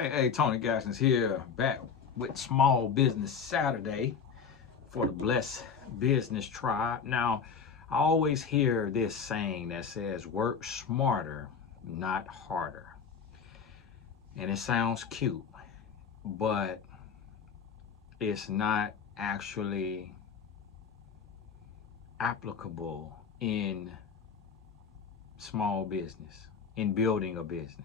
Hey, Tony Gaskins here, back with Small Business Saturday for the Blessed Business Tribe. Now, I always hear this saying that says, work smarter, not harder. And it sounds cute, but it's not actually applicable in small business, in building a business.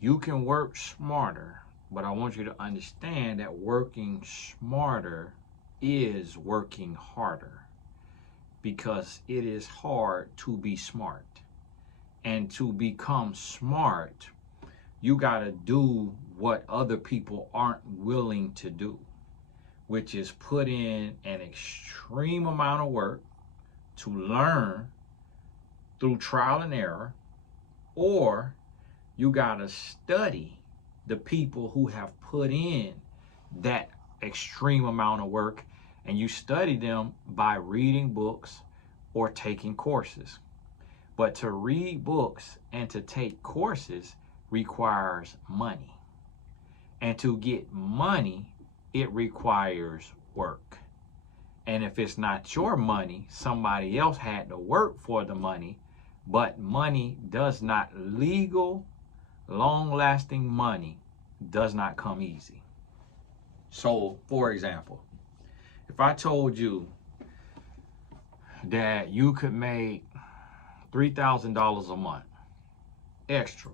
You can work smarter, but I want you to understand that working smarter is working harder, because it is hard to be smart. And to become smart, you got to do what other people aren't willing to do, which is put in an extreme amount of work to learn through trial and error, or you gotta study the people who have put in that extreme amount of work, and you study them by reading books or taking courses. But to read books and to take courses requires money. And to get money, it requires work. And if it's not your money, somebody else had to work for the money, but money does not long-lasting money does not come easy. So, for example, if I told you that you could make $3,000 a month extra,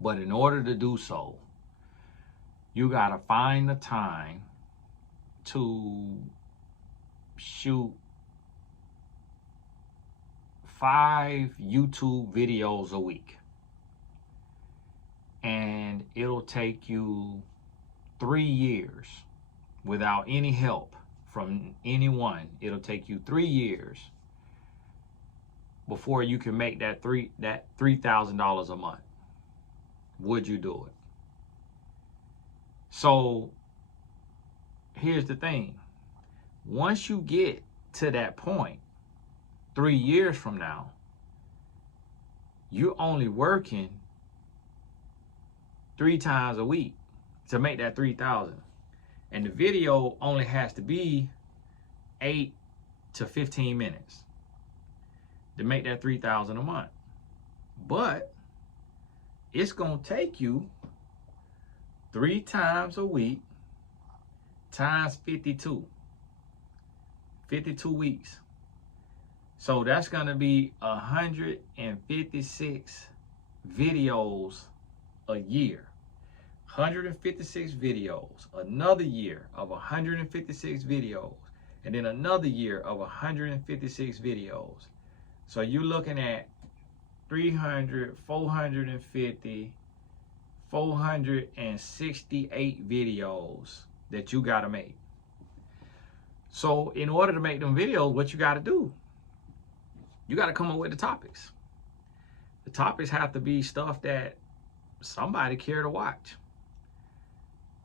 but in order to do so, you got to find the time to shoot 5 YouTube videos a week. And it'll take you 3 years without any help from anyone. It'll take you 3 years before you can make that $3,000 a month. Would you do it? So here's the thing. Once you get to that point, 3 years from now, you're only working 3 times a week to make that 3,000. And the video only has to be 8 to 15 minutes to make that 3,000 a month. But it's going to take you 3 times a week times 52 weeks. So that's going to be 156 videos a year. 156 videos, another year of 156 videos, and then another year of 156 videos. So you're looking at 300, 450, 468 videos that you got to make. So in order to make them videos, what you got to do? You got to come up with the topics. The topics have to be stuff that somebody care to watch.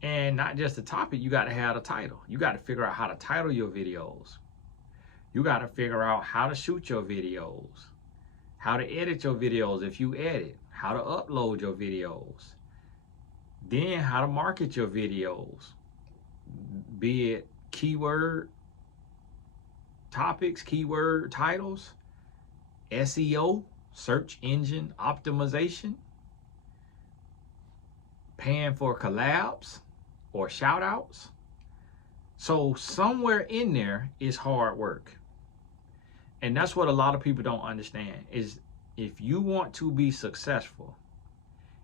And not just the topic, you got to have a title. You got to figure out how to title your videos. You got to figure out how to shoot your videos, how to edit your videos if you edit, how to upload your videos, then how to market your videos, be it keyword topics, keyword titles, SEO, search engine optimization, paying for collabs or shout outs. So somewhere in there is hard work. And that's what a lot of people don't understand is if you want to be successful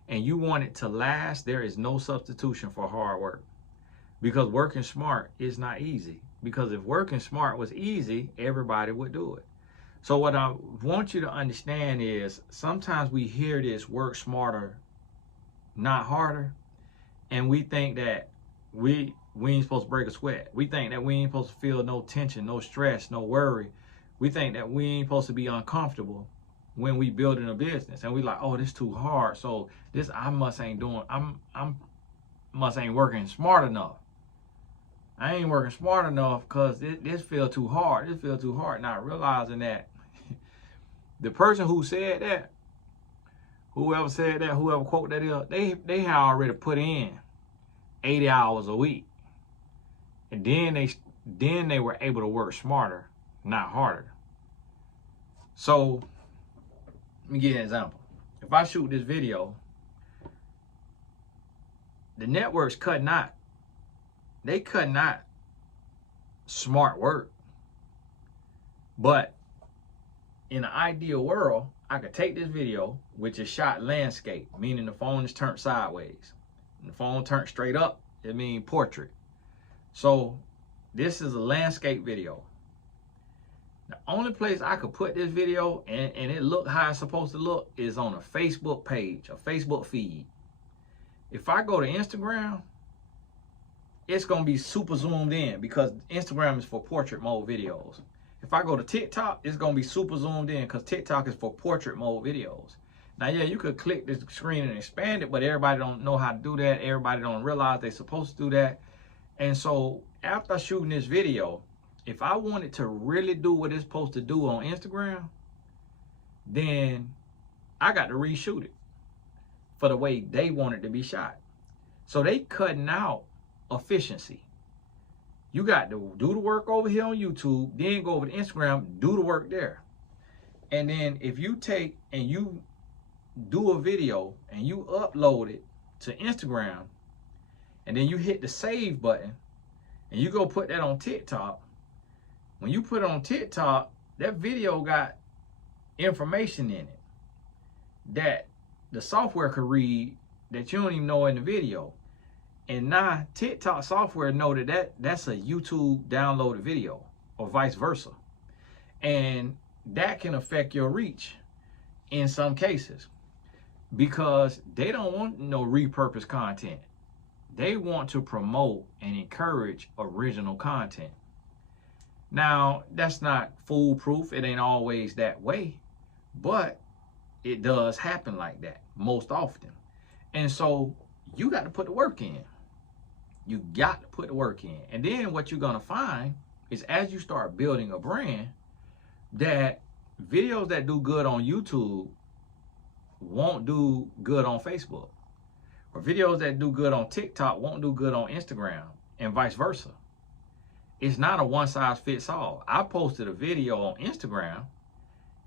and you want it to last, there is no substitution for hard work, because working smart is not easy. Because if working smart was easy, everybody would do it. So what I want you to understand is sometimes we hear this work smarter, not harder, and we think that we ain't supposed to break a sweat. We think that we ain't supposed to feel no tension, no stress, no worry. We think that we ain't supposed to be uncomfortable when we building a business. And we like, oh, this too hard. So this I must ain't working smart enough. I ain't working smart enough because this feel too hard. This feel too hard. Not realizing that the person who said that Whoever said that, whoever quote that is, they had already put in 80 hours a week. And then they were able to work smarter, not harder. So let me give you an example. If I shoot this video, the networks cutting out smart work. But in an ideal world, I could take this video, which is shot landscape, meaning the phone is turned sideways. And the phone turned straight up, it means portrait. So this is a landscape video. The only place I could put this video and it look how it's supposed to look is on a Facebook page, a Facebook feed. If I go to Instagram, it's gonna be super zoomed in because Instagram is for portrait mode videos. If I go to TikTok, it's gonna be super zoomed in because TikTok is for portrait mode videos. Now, yeah, you could click the screen and expand it, but everybody don't know how to do that. Everybody don't realize they're supposed to do that. And so after shooting this video, if I wanted to really do what it's supposed to do on Instagram, then I got to reshoot it for the way they want it to be shot. So they cutting out efficiency. You got to do the work over here on YouTube, then go over to Instagram, do the work there. And then if you take and you do a video and you upload it to Instagram, and then you hit the save button and you go put that on TikTok, when you put it on TikTok, that video got information in it that the software could read that you don't even know in the video. And now TikTok software know that's a YouTube downloaded video or vice versa. And that can affect your reach in some cases because they don't want no repurposed content. They want to promote and encourage original content. Now, that's not foolproof. It ain't always that way, but it does happen like that most often. And so you got to put the work in. You got to put the work in. And then what you're going to find is as you start building a brand, that videos that do good on YouTube won't do good on Facebook. Or videos that do good on TikTok won't do good on Instagram, and vice versa. It's not a one size fits all. I posted a video on Instagram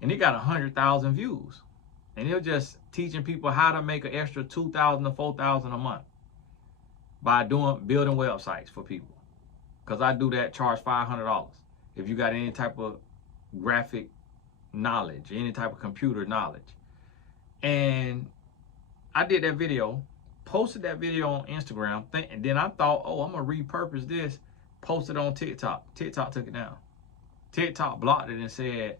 and it got 100,000 views. And it was just teaching people how to make an extra $2,000 to $4,000 a month by building websites for people. Because I do that, charge $500. If you got any type of graphic knowledge, any type of computer knowledge. And I did that video, posted that video on Instagram, and then I thought, oh, I'm going to repurpose this, post it on TikTok. TikTok took it down. TikTok blocked it and said,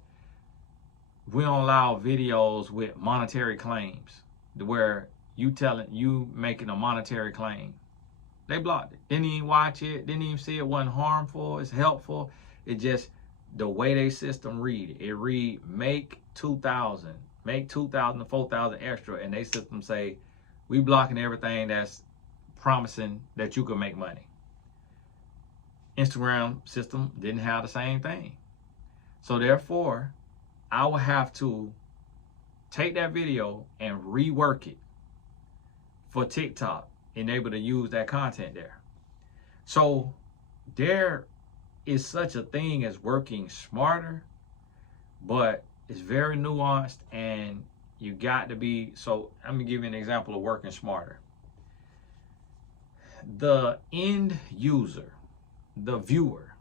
we don't allow videos with monetary claims, where you making a monetary claim. They blocked it. Didn't even watch it, didn't even see it wasn't harmful, it's helpful. It just, the way they system read it read make 2,000, make 2,000 to 4,000 extra, and they system say, we blocking everything that's promising that you can make money. Instagram system didn't have the same thing. So therefore, I will have to take that video and rework it for TikTok and able to use that content there. So there is such a thing as working smarter, but it's very nuanced and you got to be, so I'm gonna give you an example of working smarter. The end user, the viewer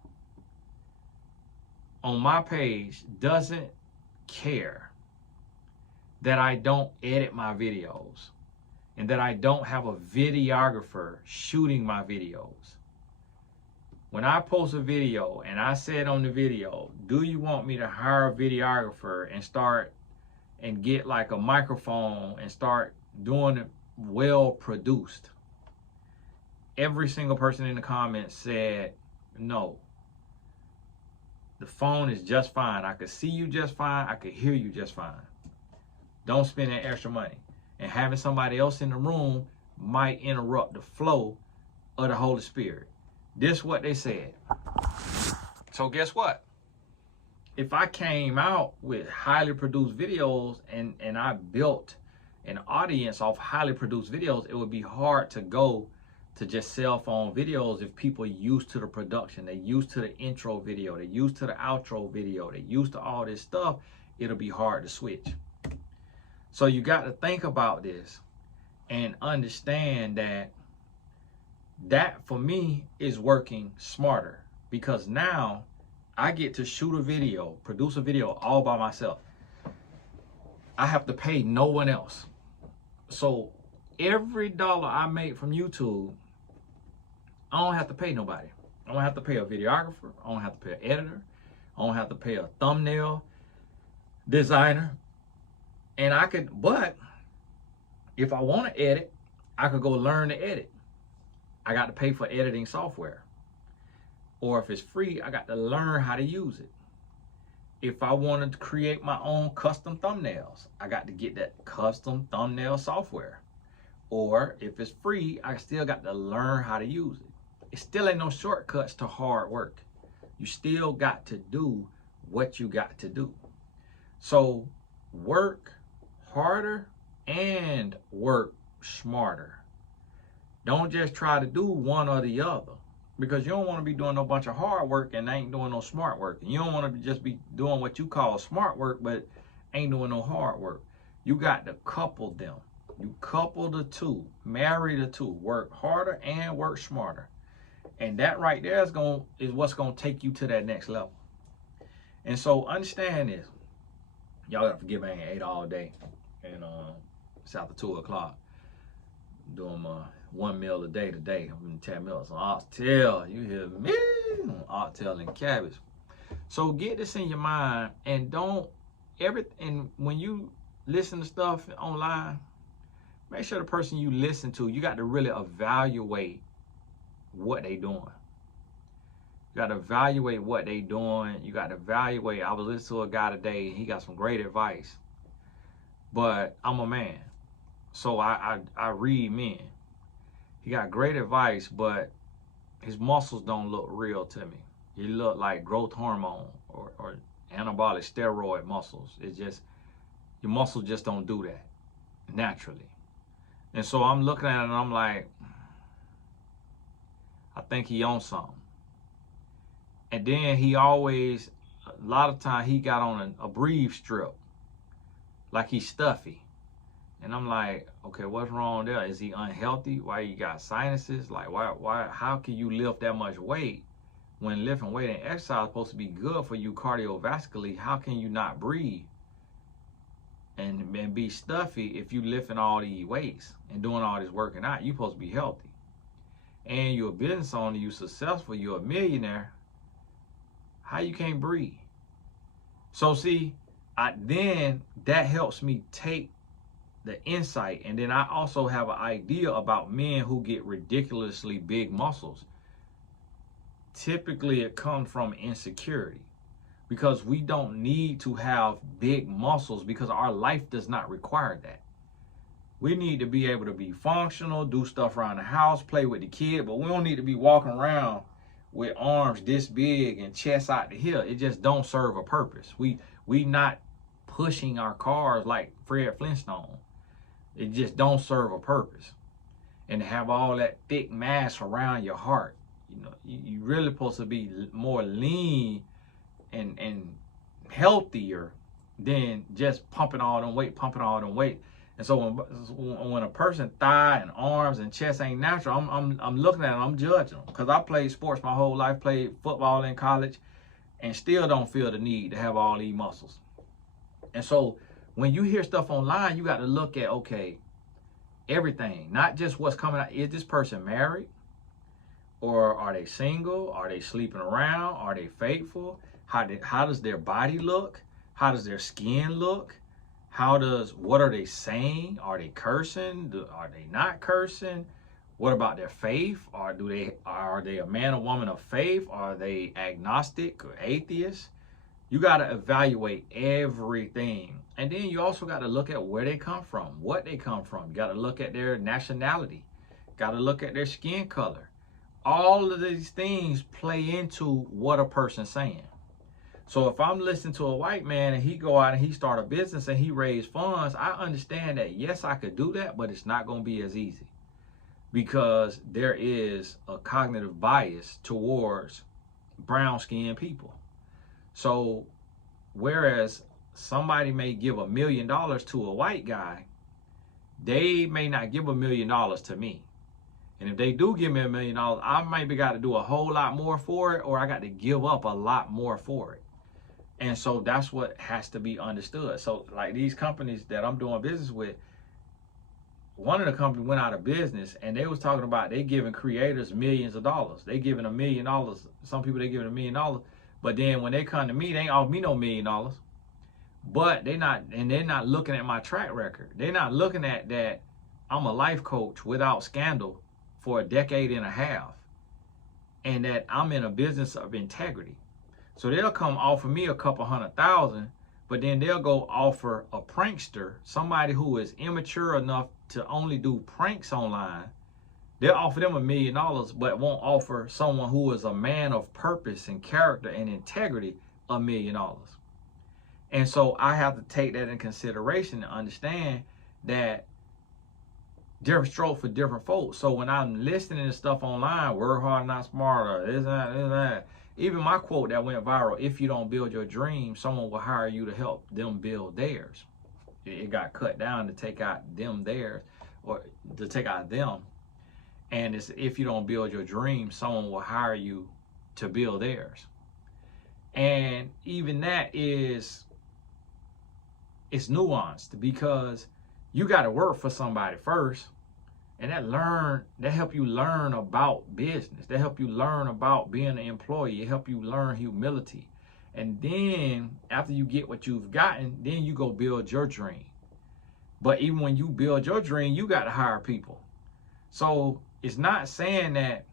on my page doesn't care that I don't edit my videos and that I don't have a videographer shooting my videos. When I post a video and I said on the video, do you want me to hire a videographer and start and get like a microphone and start doing it well produced? Every single person in the comments said, no. The phone is just fine. I could see you just fine. I could hear you just fine. Don't spend that extra money. And having somebody else in the room might interrupt the flow of the Holy Spirit. This is what they said. So guess what? If I came out with highly produced videos and I built an audience off highly produced videos, it would be hard to go to just cell phone videos if people are used to the production, they used to the intro video, they used to the outro video, they used to all this stuff. It'll be hard to switch. So you got to think about this and understand that for me is working smarter, because now I get to shoot a video, produce a video all by myself. I have to pay no one else. So every dollar I make from YouTube, I don't have to pay nobody. I don't have to pay a videographer. I don't have to pay an editor. I don't have to pay a thumbnail designer. And I could, but if I want to edit, I could go learn to edit. I got to pay for editing software. Or if it's free, I got to learn how to use it. If I wanted to create my own custom thumbnails, I got to get that custom thumbnail software. Or if it's free, I still got to learn how to use it. It still ain't no shortcuts to hard work. You still got to do what you got to do. So work harder and work smarter. Don't just try to do one or the other, because you don't want to be doing a bunch of hard work and ain't doing no smart work. And you don't want to just be doing what you call smart work, but ain't doing no hard work. You got to couple them. You couple the two, marry the two, work harder and work smarter. And that right there is what's going to take you to that next level. And so understand this. Y'all got to forgive me, I ain't ate all day. And it's after 2 o'clock. Doing my 1 meal a day today. I'm eating 10 meals on oxtail. You hear me? Oxtail and cabbage. So get this in your mind, and and when you listen to stuff online, make sure the person you listen to, you got to really evaluate what they doing. You got to evaluate what they doing. You got to evaluate. I was listening to a guy today, and he got some great advice. But I'm a man, so I read men. He got great advice, but his muscles don't look real to me. He look like growth hormone or anabolic steroid muscles. It's just, your muscles just don't do that naturally. And so I'm looking at it and I'm like, I think he on something. And then he always, a lot of time he got on a breathe strip, like he's stuffy. And I'm like, okay, what's wrong there? Is he unhealthy? Why you got sinuses? Like, why, how can you lift that much weight when lifting weight and exercise is supposed to be good for you cardiovascularly? How can you not breathe and be stuffy if you lifting all these weights and doing all this working out? You supposed to be healthy. And you're a business owner, you're successful, you're a millionaire. How you can't breathe? So see, then that helps me take the insight, and then I also have an idea about men who get ridiculously big muscles. Typically it comes from insecurity, because we don't need to have big muscles because our life does not require that. We need to be able to be functional, do stuff around the house, play with the kid, but we don't need to be walking around with arms this big and chest out to here. It just don't serve a purpose. We not pushing our cars like Fred Flintstone. It just don't serve a purpose. And to have all that thick mass around your heart, you know, you really supposed to be more lean and healthier than just pumping all them weight. And so when a person thigh and arms and chest ain't natural, I'm looking at them, I'm judging them, because I played sports my whole life, played football in college, and still don't feel the need to have all these muscles. And so when you hear stuff online, you got to look at, okay, everything, not just what's coming out. Is this person married? Or are they single? Are they sleeping around? Are they faithful? How does their body look? How does their skin look? What are they saying? Are they cursing? Are they not cursing? What about their faith? Are they a man or woman of faith? Are they agnostic or atheist? You got to evaluate everything. And then you also got to look at where they come from, what they come from. You got to look at their nationality. Got to look at their skin color. All of these things play into what a person's saying. So if I'm listening to a white man and he go out and he start a business and he raise funds, I understand that, yes, I could do that, but it's not going to be as easy because there is a cognitive bias towards brown-skinned people. So whereas somebody may give $1 million to a white guy, they may not give $1 million to me. And if they do give me $1 million, I maybe got to do a whole lot more for it, or I got to give up a lot more for it. And so that's what has to be understood. So like these companies that I'm doing business with, one of the companies went out of business and they was talking about they giving creators millions of dollars. They giving $1 million. Some people they giving $1 million. But then when they come to me, they ain't offer me no $1 million. But they're not looking at my track record. They're not looking at that I'm a life coach without scandal for a decade and a half, and that I'm in a business of integrity. So they'll come offer me a couple $100,000, but then they'll go offer a prankster, somebody who is immature enough to only do pranks online. They'll offer them $1 million, but won't offer someone who is a man of purpose and character and integrity $1 million. And so I have to take that in consideration and understand that different stroke for different folks. So when I'm listening to stuff online, work hard, not smarter, this, that. Even my quote that went viral, if you don't build your dream, someone will hire you to help them build theirs. It got cut down to take out them theirs, or to take out them. And it's, if you don't build your dream, someone will hire you to build theirs. And even that is, it's nuanced because you got to work for somebody first, and that help you learn about business. That help you learn about being an employee. It help you learn humility. And then after you get what you've gotten, then you go build your dream. But even when you build your dream, you got to hire people. So it's not saying that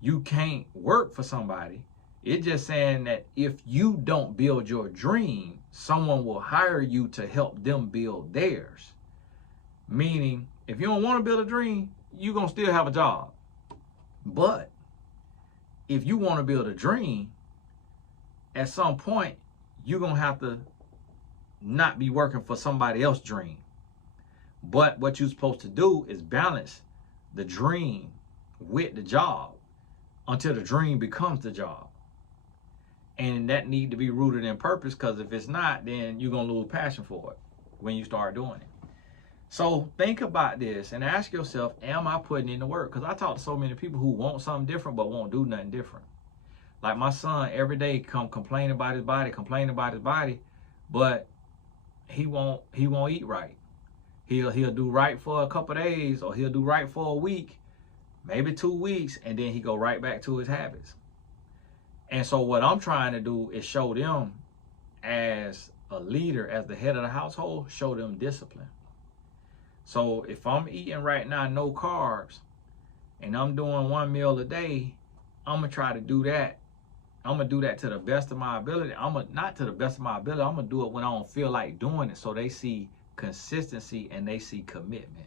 you can't work for somebody. It's just saying that if you don't build your dream, someone will hire you to help them build theirs. Meaning, if you don't want to build a dream, you're going to still have a job. But if you want to build a dream, at some point, you're going to have to not be working for somebody else's dream. But what you're supposed to do is balance the dream with the job until the dream becomes the job. And that need to be rooted in purpose, because if it's not, then you're going to lose passion for it when you start doing it. So think about this and ask yourself, am I putting in the work? Because I talk to so many people who want something different but won't do nothing different. Like my son every day come complaining about his body, but he won't eat right. He'll do right for a couple of days, or he'll do right for a week, maybe 2 weeks, and then he go right back to his habits. And so what I'm trying to do is show them, as a leader, as the head of the household, show them discipline. So if I'm eating right now no carbs and I'm doing 1 meal a day, I'm going to try to do that. I'm going to do that to the best of my ability. Not to the best of my ability. I'm going to do it when I don't feel like doing it, so they see consistency and they see commitment.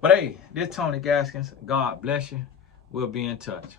But hey, this is Tony Gaskins. God bless you. We'll be in touch.